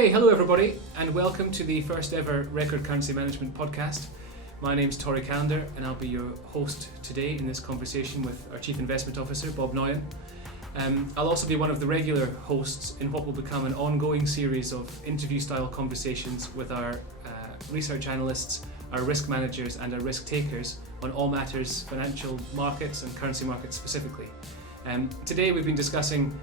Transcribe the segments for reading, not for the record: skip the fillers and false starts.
Okay, hello everybody, and welcome to the first ever Record Currency Management podcast. My name's Tori Calendar, and I'll be your host today in this conversation with our Chief Investment Officer, Bob Noyen. I'll also be one of the regular hosts in what will become an ongoing series of interview-style conversations with our research analysts, our risk managers, and our risk takers on all matters financial markets and currency markets specifically. Today we've been discussing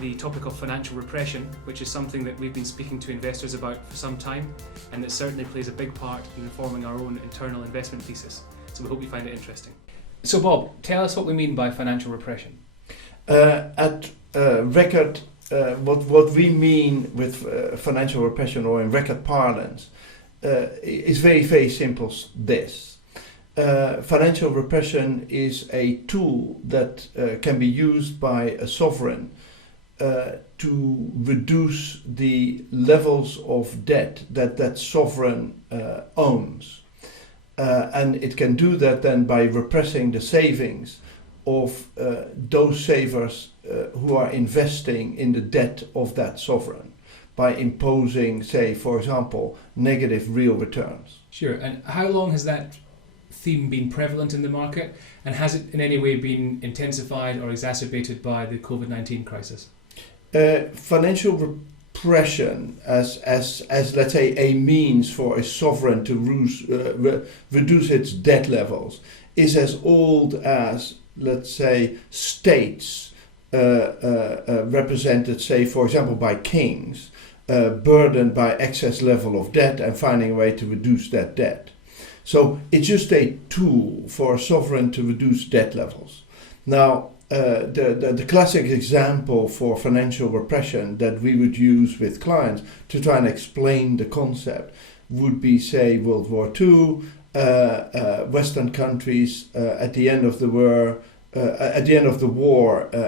the topic of financial repression, which is something that we've been speaking to investors about for some time, and that certainly plays a big part in informing our own internal investment thesis. So we hope you find it interesting. So Bob, tell us what we mean by financial repression. At Record, what we mean with financial repression, or in Record parlance, is very, very simple. This financial repression is a tool that can be used by a sovereign to reduce the levels of debt that sovereign owns. And it can do that then by repressing the savings of those savers who are investing in the debt of that sovereign, by imposing, say, for example, negative real returns. Sure, and how long has that theme been prevalent in the market, and has it in any way been intensified or exacerbated by the COVID-19 crisis? Financial repression as let's say a means for a sovereign to reduce its debt levels is as old as, let's say, states represented, say, for example, by kings, burdened by excess level of debt and finding a way to reduce that debt. So it's just a tool for a sovereign to reduce debt levels. Now, the classic example for financial repression that we would use with clients to try and explain the concept would be, say, World War II, Western countries at the end of the war,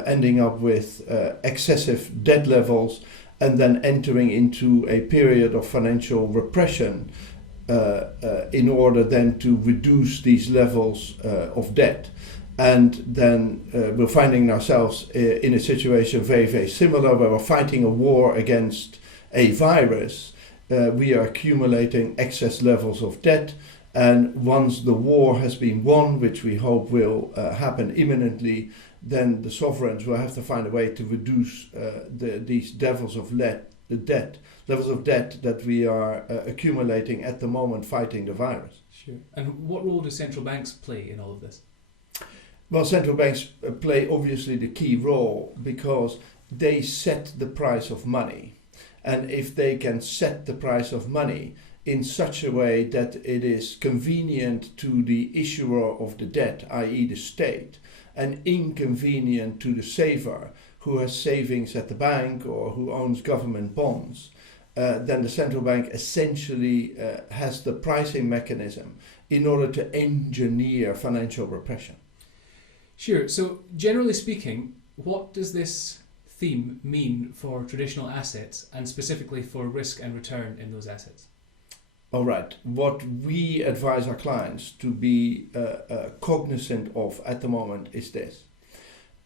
ending up with excessive debt levels and then entering into a period of financial repression in order then to reduce these levels of debt. And then we're finding ourselves in a situation very, very similar, where we're fighting a war against a virus. We are accumulating excess levels of debt, and once the war has been won, which we hope will happen imminently, then the sovereigns will have to find a way to reduce these levels of debt that we are accumulating at the moment fighting the virus. Sure. And what role do central banks play in all of this? Well, central banks play obviously the key role because they set the price of money. And if they can set the price of money in such a way that it is convenient to the issuer of the debt, i.e. the state, and inconvenient to the saver who has savings at the bank or who owns government bonds, then the central bank essentially has the pricing mechanism in order to engineer financial repression. Sure. So generally speaking, what does this theme mean for traditional assets, and specifically for risk and return in those assets? All right. What we advise our clients to be cognizant of at the moment is this.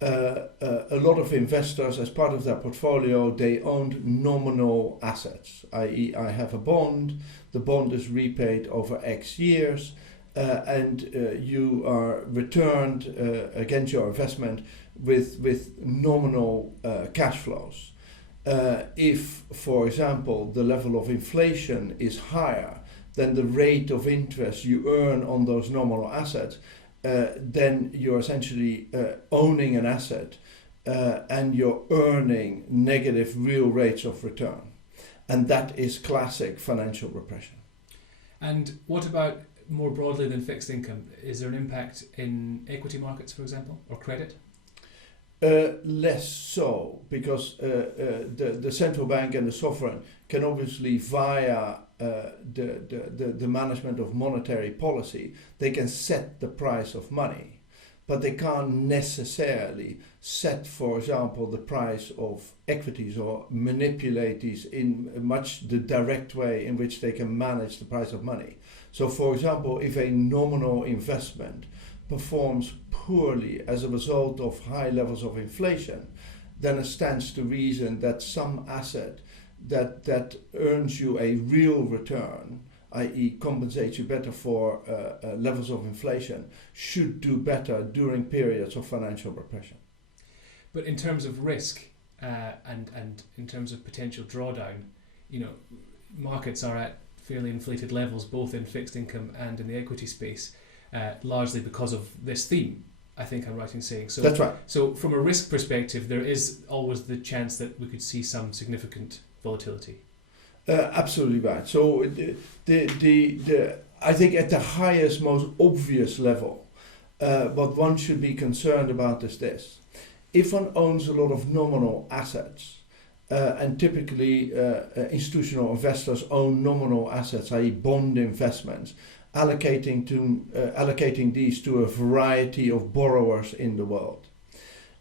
A lot of investors, as part of their portfolio, they own nominal assets, i.e. I have a bond, the bond is repaid over X years, and you are returned against your investment with nominal cash flows. If, for example, the level of inflation is higher than the rate of interest you earn on those nominal assets, then you're essentially owning an asset and you're earning negative real rates of return. And that is classic financial repression. And what about more broadly than fixed income? Is there an impact in equity markets, for example, or credit? Less so, because the central bank and the sovereign can obviously, via the management of monetary policy, they can set the price of money, but they can't necessarily set, for example, the price of equities or manipulate these in much the direct way in which they can manage the price of money. So, for example, if a nominal investment performs poorly as a result of high levels of inflation, then it stands to reason that some asset that earns you a real return, i.e. compensates you better for levels of inflation, should do better during periods of financial repression. But in terms of risk and in terms of potential drawdown, markets are at fairly inflated levels, both in fixed income and in the equity space, largely because of this theme, I think I'm right in saying. So that's right. So from a risk perspective, there is always the chance that we could see some significant volatility. Absolutely right. So I think at the highest, most obvious level, what one should be concerned about is this. If one owns a lot of nominal assets, and typically institutional investors own nominal assets, i.e. bond investments, allocating these to a variety of borrowers in the world.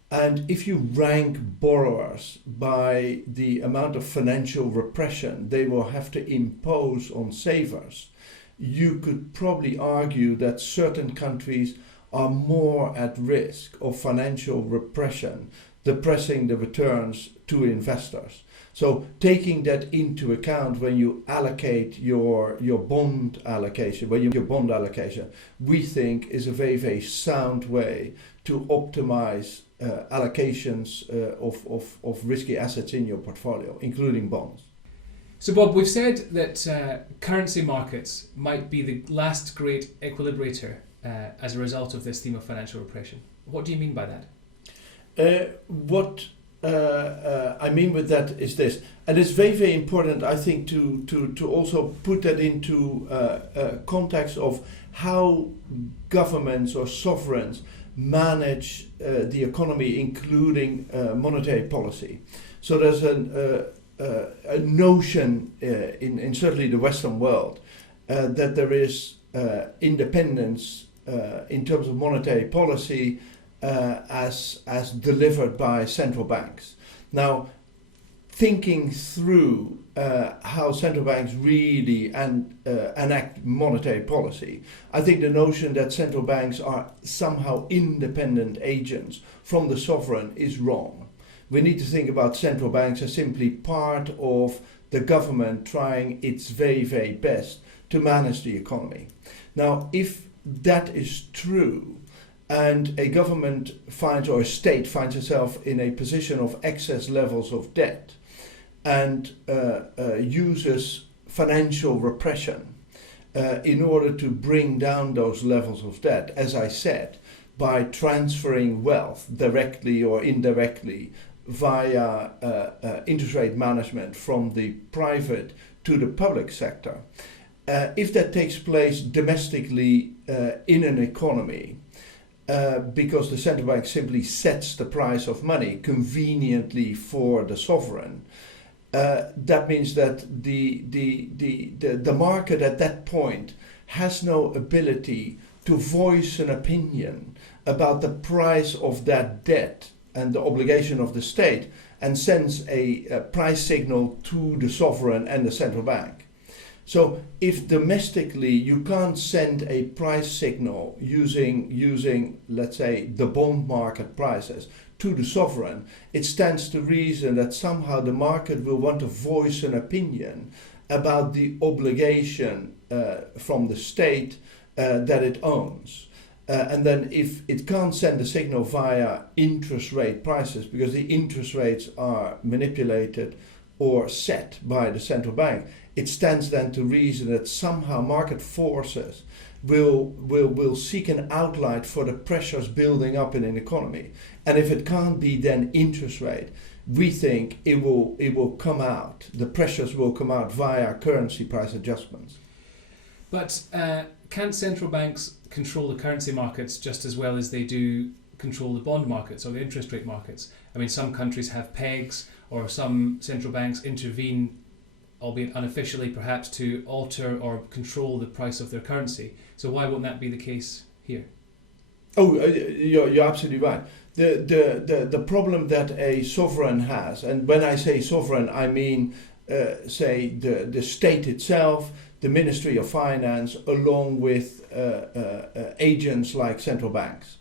And if you rank borrowers by the amount of financial repression they will have to impose on savers, you could probably argue that certain countries are more at risk of financial repression, depressing the returns to investors. So taking that into account when you allocate your bond allocation, we think is a very, very sound way to optimize allocations of risky assets in your portfolio, including bonds. So Bob, we've said that currency markets might be the last great equilibrator as a result of this theme of financial repression. What do you mean by that? What I mean with that is this, and it's very, very important, I think, to also put that into context of how governments or sovereigns manage the economy, including monetary policy. So there's a notion in certainly the Western world that there is independence in terms of monetary policy as delivered by central banks. Now, thinking through how central banks really enact monetary policy, I think the notion that central banks are somehow independent agents from the sovereign is wrong. We need to think about central banks as simply part of the government trying its very, very best to manage the economy. Now, if that is true, and a government finds, or a state finds itself in a position of excess levels of debt and uses financial repression in order to bring down those levels of debt, as I said, by transferring wealth directly or indirectly via interest rate management from the private to the public sector. If that takes place domestically in an economy, because the central bank simply sets the price of money conveniently for the sovereign, that means that the market at that point has no ability to voice an opinion about the price of that debt and the obligation of the state, and sends a price signal to the sovereign and the central bank. So if domestically you can't send a price signal using let's say the bond market prices to the sovereign, it stands to reason that somehow the market will want to voice an opinion about the obligation from the state that it owns. And then if it can't send a signal via interest rate prices, because the interest rates are manipulated or set by the central bank, it stands then to reason that somehow market forces will seek an outlet for the pressures building up in an economy. And if it can't be then interest rate, we think it will come out, the pressures will come out via currency price adjustments. But can't central banks control the currency markets just as well as they do control the bond markets or the interest rate markets? I mean, some countries have pegs, or some central banks intervene, albeit unofficially perhaps, to alter or control the price of their currency. So why won't that be the case here? Oh, you're absolutely right. The problem that a sovereign has, and when I say sovereign, I mean, say, the state itself, the Ministry of Finance, along with agents like central banks.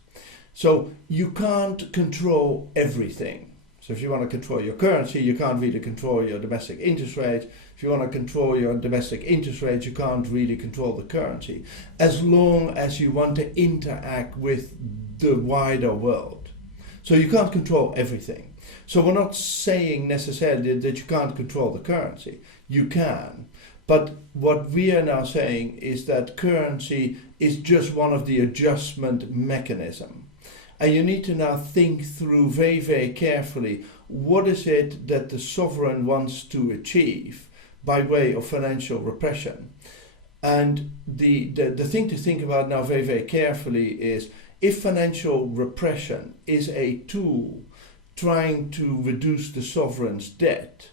So you can't control everything. So if you want to control your currency, you can't really control your domestic interest rates. If you want to control your domestic interest rates, you can't really control the currency, as long as you want to interact with the wider world. So you can't control everything. So we're not saying necessarily that you can't control the currency. You can. But what we are now saying is that currency is just one of the adjustment mechanisms. And you need to now think through very, very carefully, what is it that the sovereign wants to achieve by way of financial repression? And the thing to think about now very, very carefully is, if financial repression is a tool trying to reduce the sovereign's debt,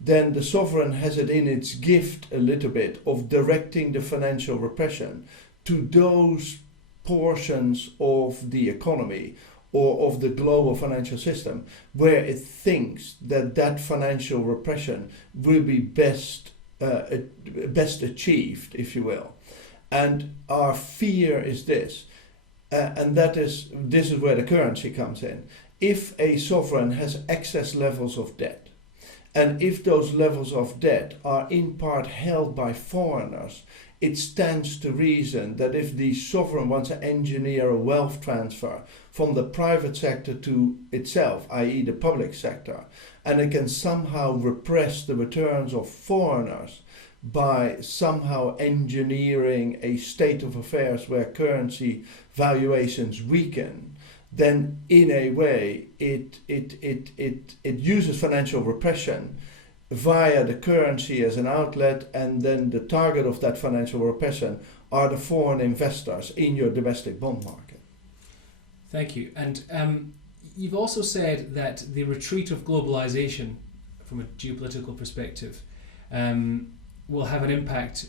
then the sovereign has it in its gift a little bit of directing the financial repression to those portions of the economy or of the global financial system where it thinks that that financial repression will be best achieved, if you will. And our fear is this, and this is where the currency comes in. If a sovereign has excess levels of debt, and if those levels of debt are in part held by foreigners, it stands to reason that if the sovereign wants to engineer a wealth transfer from the private sector to itself, i.e. the public sector, and it can somehow repress the returns of foreigners by somehow engineering a state of affairs where currency valuations weaken, then in a way it uses financial repression via the currency as an outlet, and then the target of that financial repression are the foreign investors in your domestic bond market. Thank you. And you've also said that the retreat of globalization from a geopolitical perspective will have an impact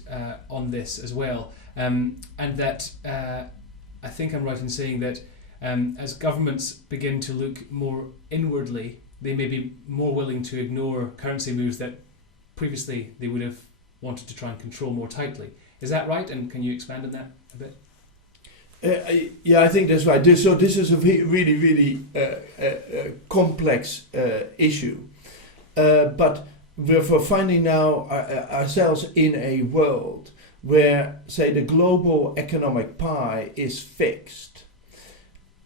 on this as well. And that I think I'm right in saying that as governments begin to look more inwardly, they may be more willing to ignore currency moves that previously they would have wanted to try and control more tightly. Is that right? And can you expand on that a bit? Yeah, I think that's right. So this is a really, really complex issue. But we're finding now ourselves in a world where, say, the global economic pie is fixed.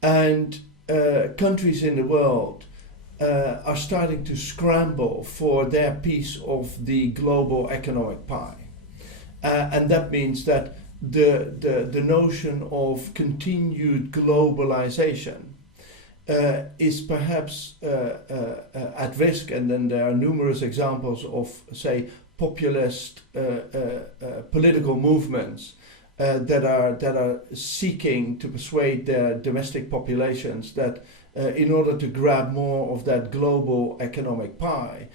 And countries in the world are starting to scramble for their piece of the global economic pie. And that means that the notion of continued globalization is perhaps at risk, and then there are numerous examples of, say, populist political movements that are seeking to persuade their domestic populations that in order to grab more of that global economic pie,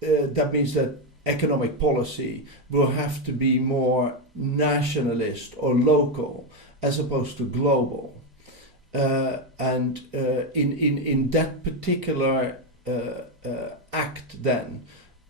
that means that economic policy will have to be more nationalist or local as opposed to global. And in that particular act then,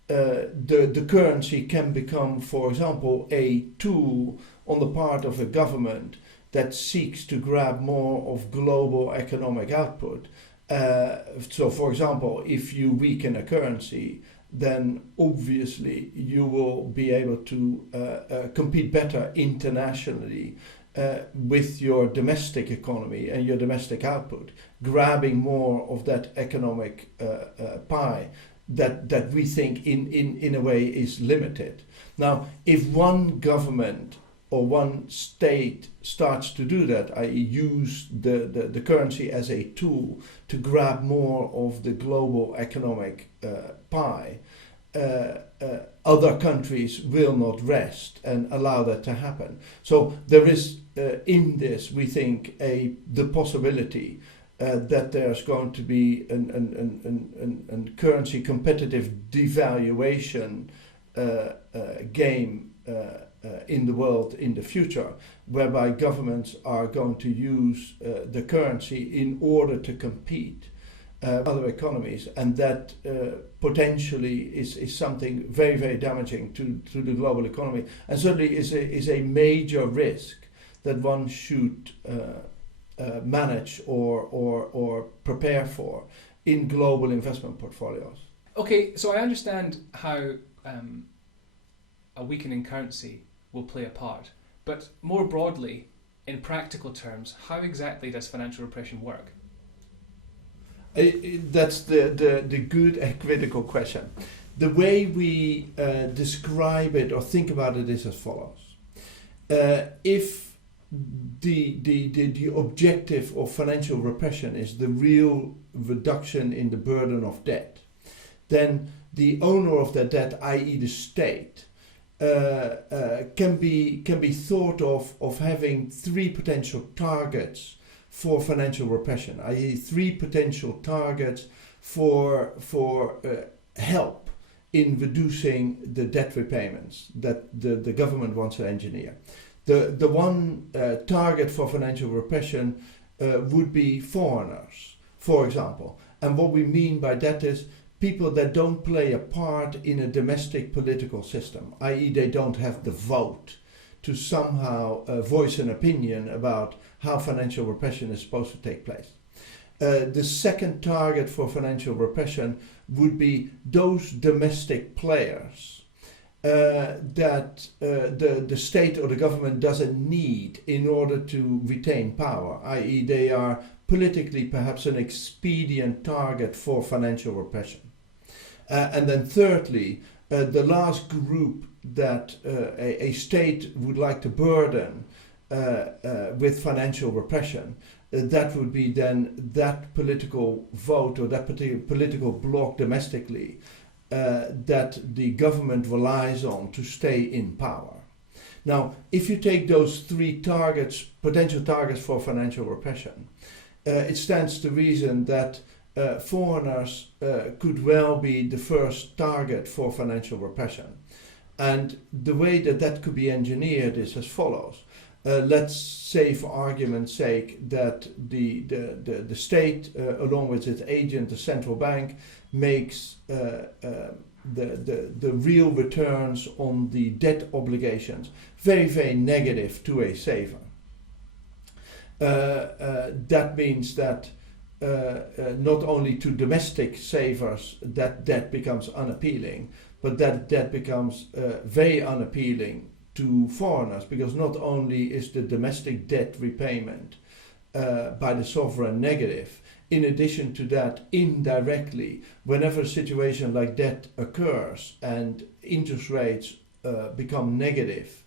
the currency can become, for example, a tool on the part of a government that seeks to grab more of global economic output. So, for example, if you weaken a currency, then obviously you will be able to compete better internationally with your domestic economy and your domestic output, grabbing more of that economic pie that we think in a way is limited. Now, if one government or one state starts to do that, i.e. use the currency as a tool to grab more of the global economic pie, other countries will not rest and allow that to happen. So there is in this, we think, the possibility that there's going to be a currency competitive devaluation game in the world in the future, whereby governments are going to use the currency in order to compete other economies, and that potentially is something very, very damaging to the global economy, and certainly is a major risk that one should manage or prepare for in global investment portfolios. Okay, so I understand how a weakening currency will play a part, but more broadly, in practical terms, how exactly does financial repression work? That's the good and critical question. The way we describe it or think about it is as follows. If the objective of financial repression is the real reduction in the burden of debt, then the owner of that debt, i.e. the state, can be thought of having three potential targets for financial repression, i.e. three potential targets for help in reducing the debt repayments that the government wants to engineer. The one target for financial repression would be foreigners, for example. And what we mean by that is people that don't play a part in a domestic political system, i.e. they don't have the vote to somehow voice an opinion about how financial repression is supposed to take place. The second target for financial repression would be those domestic players that the state or the government doesn't need in order to retain power, i.e. they are politically perhaps an expedient target for financial repression. And then thirdly, the last group that a state would like to burden with financial repression, that would be then that political vote or that particular political bloc domestically that the government relies on to stay in power. Now, if you take those three targets, potential targets for financial repression, it stands to reason that foreigners could well be the first target for financial repression. And the way that could be engineered is as follows. Let's say, for argument's sake, that the state, along with its agent, the central bank, makes the real returns on the debt obligations very, very negative to a saver. That means that not only to domestic savers that debt becomes unappealing, but that debt becomes very unappealing to foreigners, because not only is the domestic debt repayment by the sovereign negative, in addition to that, indirectly, whenever a situation like that occurs and interest rates become negative,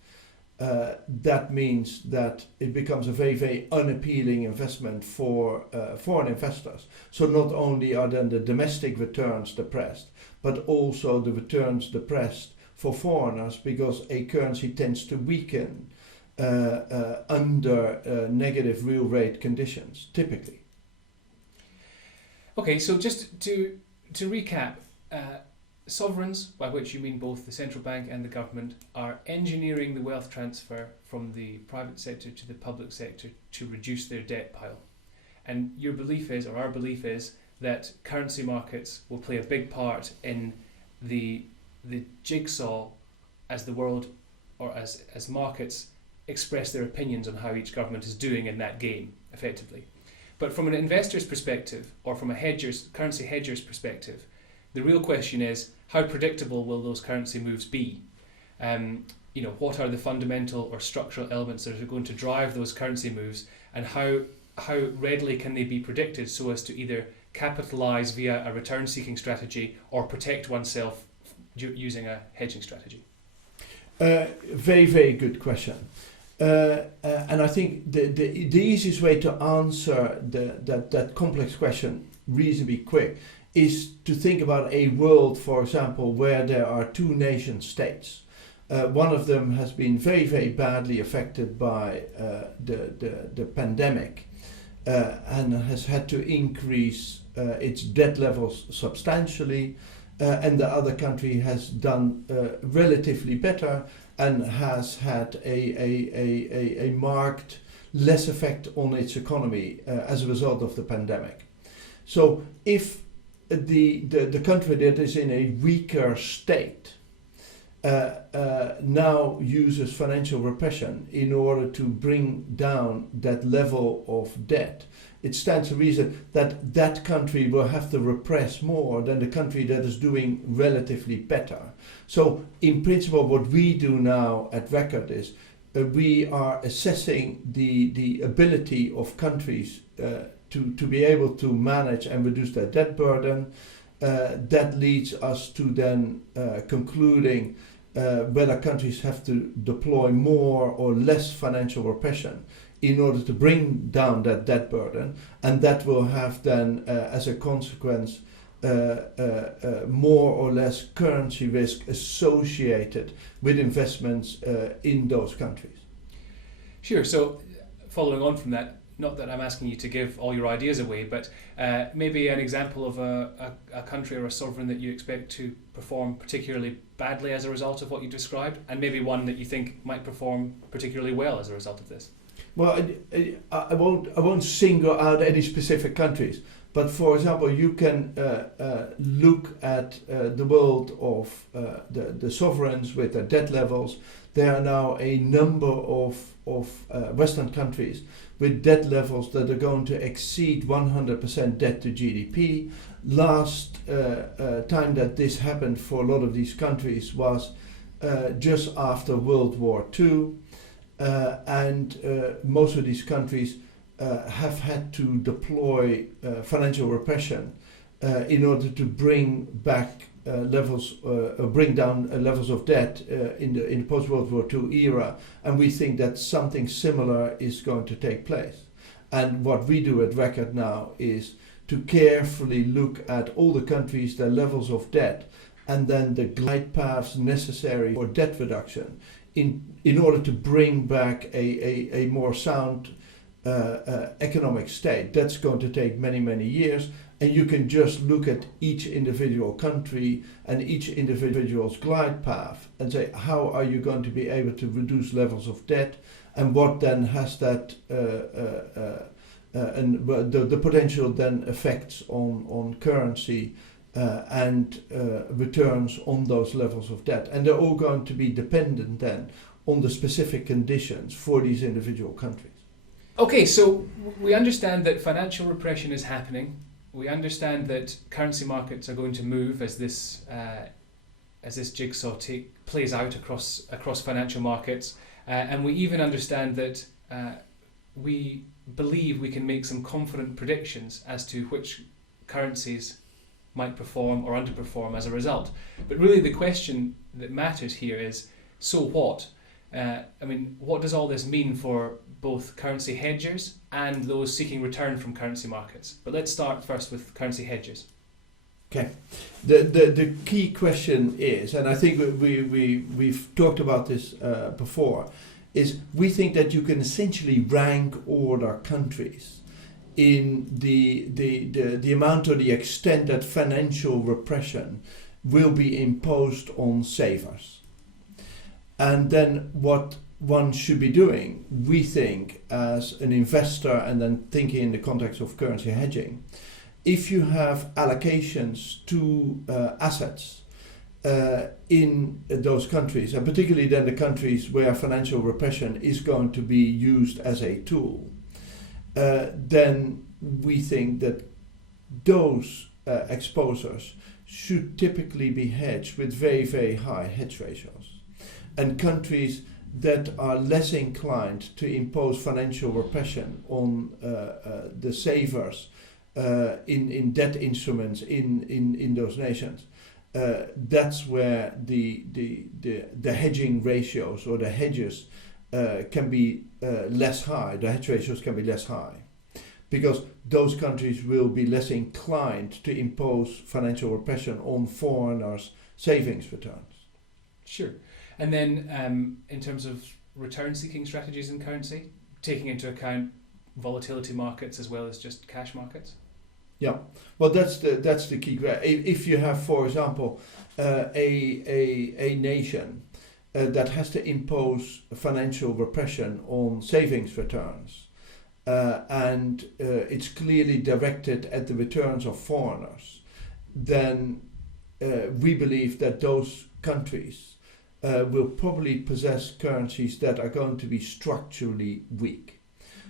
that means that it becomes a very, very unappealing investment for foreign investors. So not only are then the domestic returns depressed, but also the returns depressed for foreigners, because a currency tends to weaken under negative real rate conditions, typically. Okay, so just to recap, sovereigns, by which you mean both the central bank and the government, are engineering the wealth transfer from the private sector to the public sector to reduce their debt pile. And your belief is, or our belief is, that currency markets will play a big part in the jigsaw as the world, or as markets express their opinions on how each government is doing in that game, effectively. But from an investor's perspective, or from a currency hedger's perspective, the real question is, how predictable will those currency moves be? What are the fundamental or structural elements that are going to drive those currency moves, and how readily can they be predicted so as to either capitalize via a return-seeking strategy or protect oneself using a hedging strategy? Very, very good question. And I think the easiest way to answer that complex question reasonably quick is to think about a world, for example, where there are two nation states. One of them has been very, very badly affected by the pandemic and has had to increase its debt levels substantially, and the other country has done relatively better and has had a marked less effect on its economy as a result of the pandemic. So if the country that is in a weaker state now uses financial repression in order to bring down that level of debt, it stands to reason that that country will have to repress more than the country that is doing relatively better. So in principle, what we do now at Record is we are assessing the ability of countries to be able to manage and reduce their debt burden. That leads us to then concluding whether countries have to deploy more or less financial repression in order to bring down that debt burden, and that will have then as a consequence more or less currency risk associated with investments in those countries. Sure, so following on from that, not that I'm asking you to give all your ideas away, but maybe an example of a country or a sovereign that you expect to perform particularly badly as a result of what you described, and maybe one that you think might perform particularly well as a result of this. Well, I won't single out any specific countries, but for example, you can look at the world of the sovereigns with their debt levels. There are now a number of Western countries with debt levels that are going to exceed 100% debt to GDP. Last time that this happened for a lot of these countries was just after World War II. And most of these countries have had to deploy financial repression in order to bring back bring down levels of debt in the post-World War II era, and we think that something similar is going to take place. And what we do at Record now is to carefully look at all the countries, their levels of debt, and then the glide paths necessary for debt reduction in order to bring back a more sound economic state. That's going to take many, many years, and you can just look at each individual country and each individual's glide path and say, how are you going to be able to reduce levels of debt, and what then has that and the potential then effects on currency and returns on those levels of debt. And they're all going to be dependent then on the specific conditions for these individual countries. Okay, so we understand that financial repression is happening. We understand that currency markets are going to move as this jigsaw plays out across financial markets, and we even understand that we believe we can make some confident predictions as to which currencies might perform or underperform as a result. But really the question that matters here is, so what? What does all this mean for both currency hedgers and those seeking return from currency markets? But let's start first with currency hedgers. Okay. The key question is, and I think we've talked about this before, is we think that you can essentially rank order countries in the amount or the extent that financial repression will be imposed on savers. And then what one should be doing, we think, as an investor, and then thinking in the context of currency hedging, if you have allocations to assets in those countries, and particularly then the countries where financial repression is going to be used as a tool, then we think that those exposures should typically be hedged with very, very high hedge ratios. And countries that are less inclined to impose financial repression on the savers in debt instruments in those nations, that's where the hedging ratios or the hedges can be less high. The hedge ratios can be less high, because those countries will be less inclined to impose financial repression on foreigners' savings returns. Sure. And then in terms of return-seeking strategies in currency, taking into account volatility markets as well as just cash markets? Yeah, well, that's the key. If you have, for example, a nation that has to impose financial repression on savings returns, and it's clearly directed at the returns of foreigners, then we believe that those countries will probably possess currencies that are going to be structurally weak.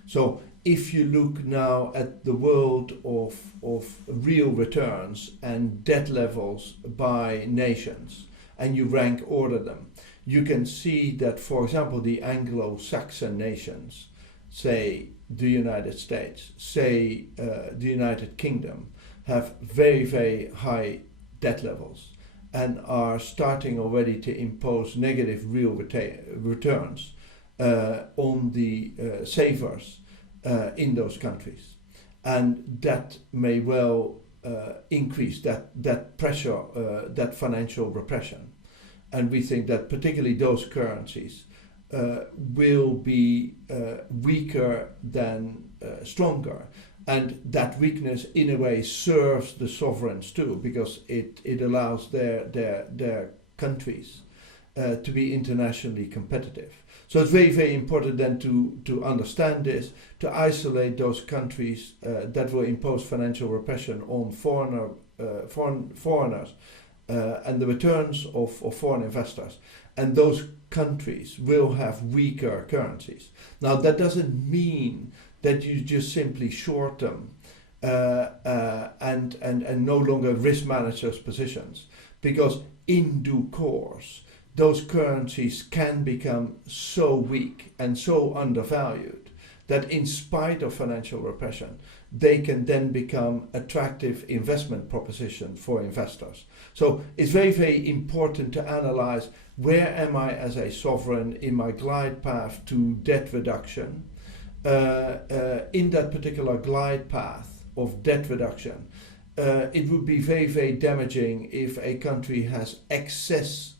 So if you look now at the world of real returns and debt levels by nations, and you rank order them, you can see that, for example, the Anglo-Saxon nations, say the United States, say the United Kingdom, have very, very high debt levels and are starting already to impose negative real returns on the savers in those countries. And that may well increase that pressure, that financial repression. And we think that particularly those currencies will be weaker than stronger. And that weakness, in a way, serves the sovereigns too, because it allows their countries to be internationally competitive. So it's very, very important then to understand this, to isolate those countries that will impose financial repression on foreigners and the returns of foreign investors. And those countries will have weaker currencies. Now, that doesn't mean that you just simply short them and no longer risk manage those positions, because in due course those currencies can become so weak and so undervalued that in spite of financial repression they can then become attractive investment proposition for investors. So it's very, very important to analyze, where am I as a sovereign in my glide path to debt reduction? In that particular glide path of debt reduction, it would be very, very damaging if a country has excess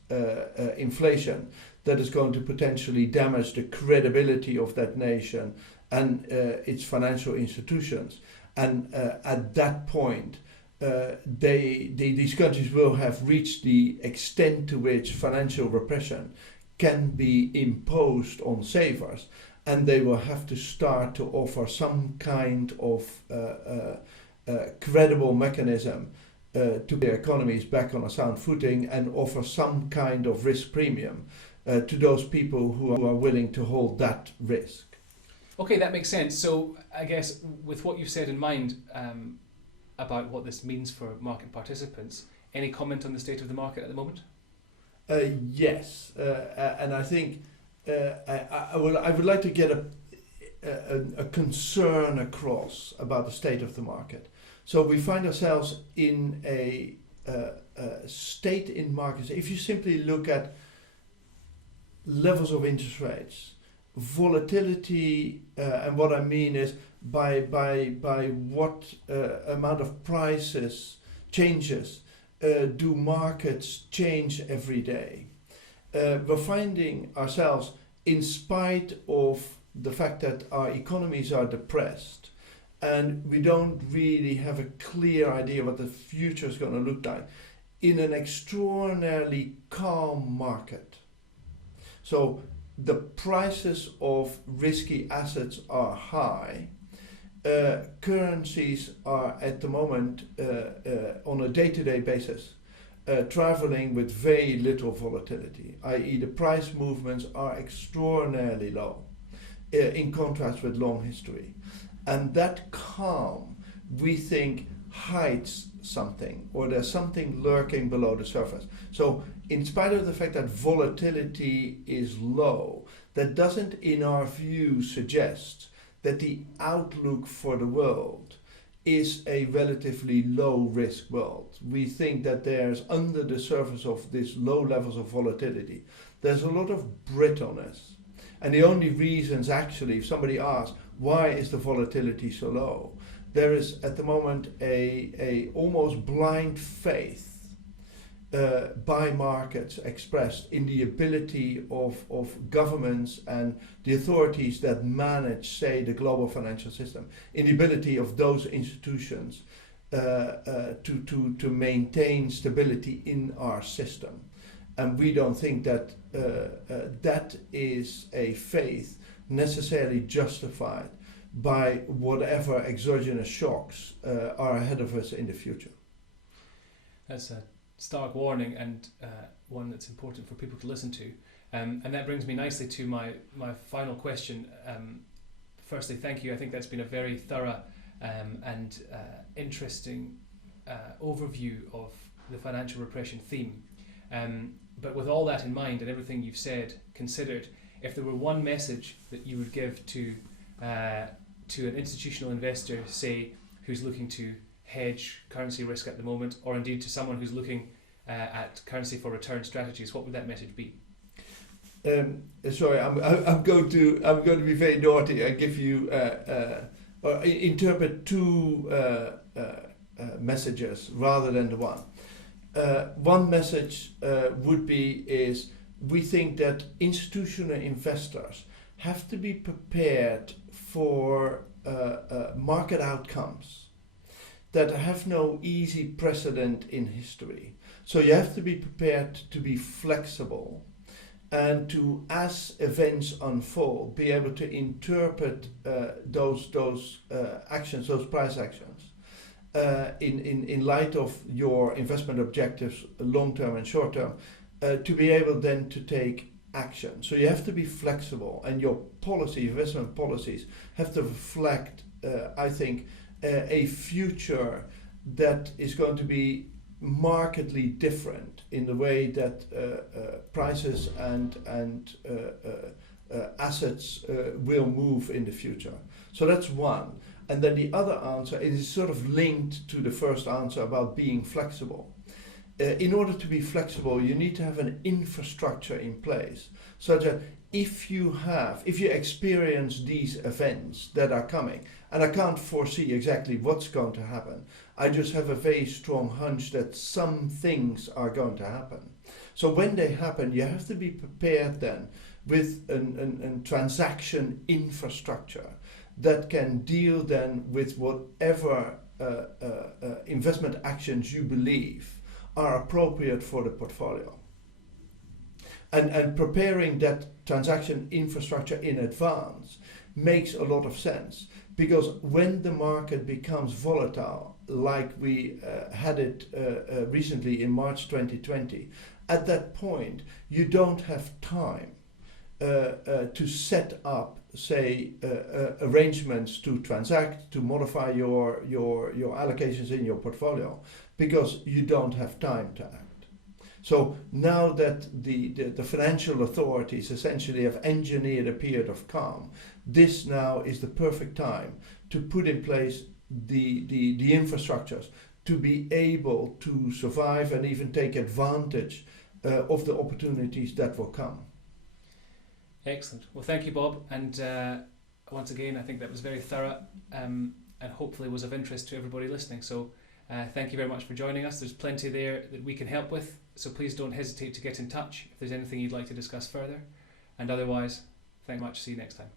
inflation that is going to potentially damage the credibility of that nation and its financial institutions. And at that point, these countries will have reached the extent to which financial repression can be imposed on savers, and they will have to start to offer some kind of credible mechanism to their economies back on a sound footing, and offer some kind of risk premium to those people who are willing to hold that risk. Okay, that makes sense. So I guess with what you've said in mind about what this means for market participants, any comment on the state of the market at the moment? Yes, and I think I would like to get a concern across about the state of the market. So we find ourselves in a state in markets. If you simply look at levels of interest rates, volatility, and what I mean is by what amount of prices changes do markets change every day. We're finding ourselves, in spite of the fact that our economies are depressed and we don't really have a clear idea what the future is going to look like, in an extraordinarily calm market. So the prices of risky assets are high. Currencies are at the moment on a day-to-day basis traveling with very little volatility, i.e. the price movements are extraordinarily low in contrast with long history. And that calm, we think, hides something, or there's something lurking below the surface. So in spite of the fact that volatility is low, that doesn't, in our view, suggest that the outlook for the world is a relatively low risk world. We think that there's, under the surface of this low levels of volatility, there's a lot of brittleness. And the only reasons, actually, if somebody asks, why is the volatility so low? There is at the moment a almost blind faith by markets expressed in the ability of governments and the authorities that manage, say, the global financial system, in the ability of those institutions to maintain stability in our system. And we don't think that that is a faith necessarily justified by whatever exogenous shocks are ahead of us in the future. That's a stark warning, and one that's important for people to listen to. And that brings me nicely to my final question. firstly, thank you. I think that's been a very thorough and interesting overview of the financial repression theme. But with all that in mind and everything you've said considered, if there were one message that you would give to an institutional investor, say, who's looking to hedge currency risk at the moment, or indeed to someone who's looking at currency for return strategies, what would that message be? Sorry, I'm going to be very naughty and give you or interpret two messages rather than the one. One message would be is we think that institutional investors have to be prepared for market outcomes that have no easy precedent in history. So you have to be prepared to be flexible and to, as events unfold, be able to interpret those actions, those price actions, in light of your investment objectives, long term and short term, to be able then to take action. So you have to be flexible, and your policy, investment policies, have to reflect, I think, a future that is going to be markedly different in the way that prices and assets will move in the future. So that's one. And then the other answer, it is sort of linked to the first answer about being flexible. In order to be flexible, you need to have an infrastructure in place, so that if you experience these events that are coming, and I can't foresee exactly what's going to happen, I just have a very strong hunch that some things are going to happen. So when they happen, you have to be prepared then with a transaction infrastructure that can deal then with whatever investment actions you believe are appropriate for the portfolio. And preparing that transaction infrastructure in advance makes a lot of sense, because when the market becomes volatile, like we had it recently in March 2020, at that point you don't have time to set up, say, arrangements to transact, to modify your allocations in your portfolio, because you don't have time to act. So now that the financial authorities essentially have engineered a period of calm, this now is the perfect time to put in place the infrastructures to be able to survive and even take advantage of the opportunities that will come. Excellent. Well, thank you, Bob. And once again, I think that was very thorough and hopefully was of interest to everybody listening. So thank you very much for joining us. There's plenty there that we can help with. So please don't hesitate to get in touch if there's anything you'd like to discuss further. And otherwise, thank you much. See you next time.